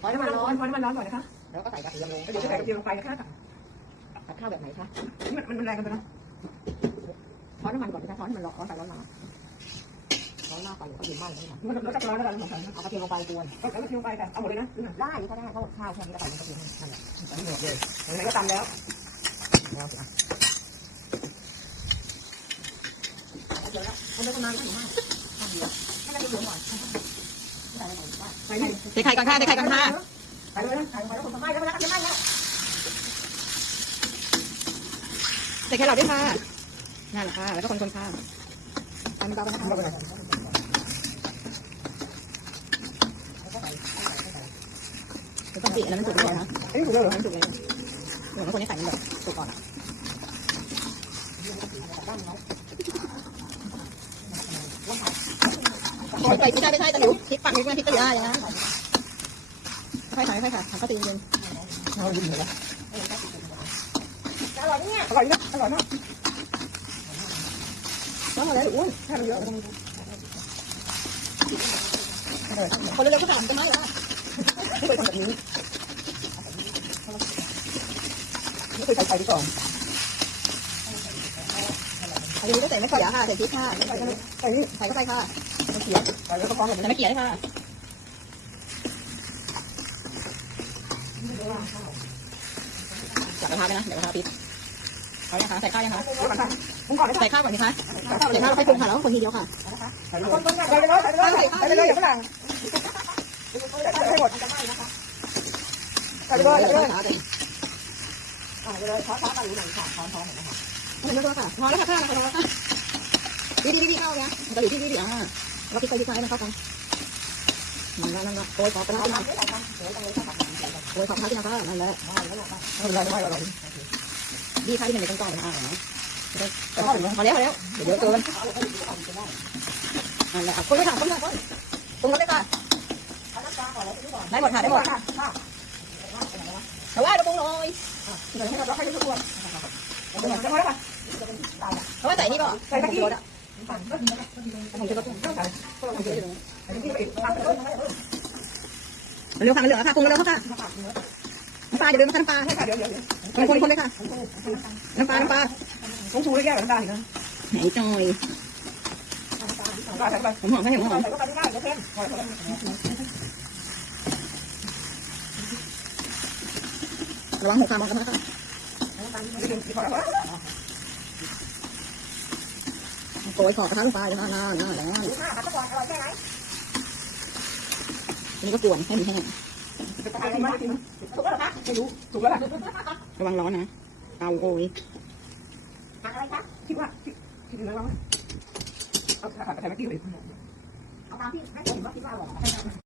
ขอน้ำมันร้อนพอน้ำมันร้อนก่อนนะคะแล้วก็ใส่กระเทียมลงเดี๋ยวจะใส่กระเทียมลงไปนะคะผัดข้าวแบบไหนคะนี่มันมันแรงกันไปนะทอดน้ำมันก่อนนะคะทอดให้มันร้อนร้อนไปร้อนมาร้อนมากไปเดี๋ยวก็ยืนบ้านเลยนะมันแล้วจะร้อนแล้วกันของฉันเอากระเทียมลงไปกวนเอากระเทียมลงไปค่ะเอาหมดเลยนะ ได้ก็ได้เพราะข้าวแค่นี้ก็ใส่กระเทียมนั่นแหละใส่หมดเลยไหนๆก็ตำแล้วแล้วสิอะมันจะประมาณถึงมากข้าวเดียวไม่ได้ดูหน่อย ใส่ใส่ไข่ก่อนค่ะใส่ไข่ก่อนค่ะใส่เลยใส่ไปแล้วผมทำไมแล้วมันจะไม่แล้วใส่แครอทด้วยค่ะนั่นแหละค่ะแล้วก็คนๆค่ะทำเบาไปนะคะต้องปิดแล้วมันสุกเลยนะไอ้ถูกแล้วเหรอมันสุกเลยเหมือนคนที่ใส่มันแบบสุกก่อนอะ ใส่พริกได้ไม่ใช่ตะหลิวพริกปักพิกไม่พริกก็ได้นะค่อยๆค่อยๆค่ะทำก็ตีเย็นเอาดีเลยนะอร่อยเนี่ยอร่อยนะอร่อยนะน้ำมาแล้วอ้วนแค่เยอะคนเร็วๆก็ถามจะไหมล่ะไม่เคยทำแบบนี้ไม่เคยใส่ไข่ที่สอง อันนี้ก็ใส่ไม่เขียค่ะ ใส่พริกค่ะใส่ใส่นี่ใส่เข้าไปค่ะไม่เขียวใส่แล้วก็พร้อมกับใส่ไม่เขียด้วยค่ะจับกระทะไปนะ เดี๋ยวกระทะปิดเอายังคะใส่ข้าวยังคะใส่ข้าวก่อนสิคะใส่ข้าวแล้วค่อยปรุงค่ะแล้วคนทีเดียวค่ะใส่เลยใส่เลยใส่เลยใส่เลยอย่าฝรั่งใส่ให้หมดใส่เลยใส่เลยใส่เลยช้อนช้อนกันหรือหนค่ะช้อนช้อนหน่อยนะคะ ไม่ต้องค่ะพอแล้วค่ะข้าวแล้วค่ะดีดีดีเข้าเนี่ยจะอยู่ที่นี่ดีอะเราพริกไปพริกไปมันเข้ากันนั่นนั่นนั่นโอ้ยขอเป็นน้ำโอ้ยขอข้าวที่น้ำข้าวนั่นแหละไม่ไรไม่อร่อยดีค่ะที่เป็นในก้อนๆนะอะแต่ถ้าพอแล้วพอแล้วเดี๋ยวเยอกินนั่นแหละคนไม่ถามคนไม่ถามคนปรุงรสได้ค่ะได้หมดค่ะได้หมดแต่ว่าเราปรุงหน่อยเดี๋ยวให้เราให้ทุกคนจะมาแล้วป่ะเพราะว่าใส่นี่ป่ะ ใส่ตะกี้รสอะผมจะรสใส่ที่ปิดปาเลยเร็วค่ะเหลือค่ะปรุงเร็วค่ะน้ำปลาอย่าลืมน้ำปลาให้ค่ะเดี๋ยวเดี๋ยวคนคนเลยค่ะน้ำปลาน้ำปลาต้องชูเลยแก้วน้ำตาลอีกนะไหนจอยน้ำตาใส่ไปผมหอมข้าวเหนียวหอมใส่ก็ไปไม่ได้เดี๋ยวเพิ่มระวังหัวคามองกันนะคะโก ยขอบกระทะลงไปแล้วนาน่านแล้วนี่ก็กวนให้มันแห้งถูกแล้วนะไม่รู้ถูกแล้วนะระวังร้อนนะเตาโกยคิดว่าคิดถึงแล้วว่าเอาใส่เมื่อกี้เลยเอาตามที่แม่เห็นว่าคิดว่าอร่อย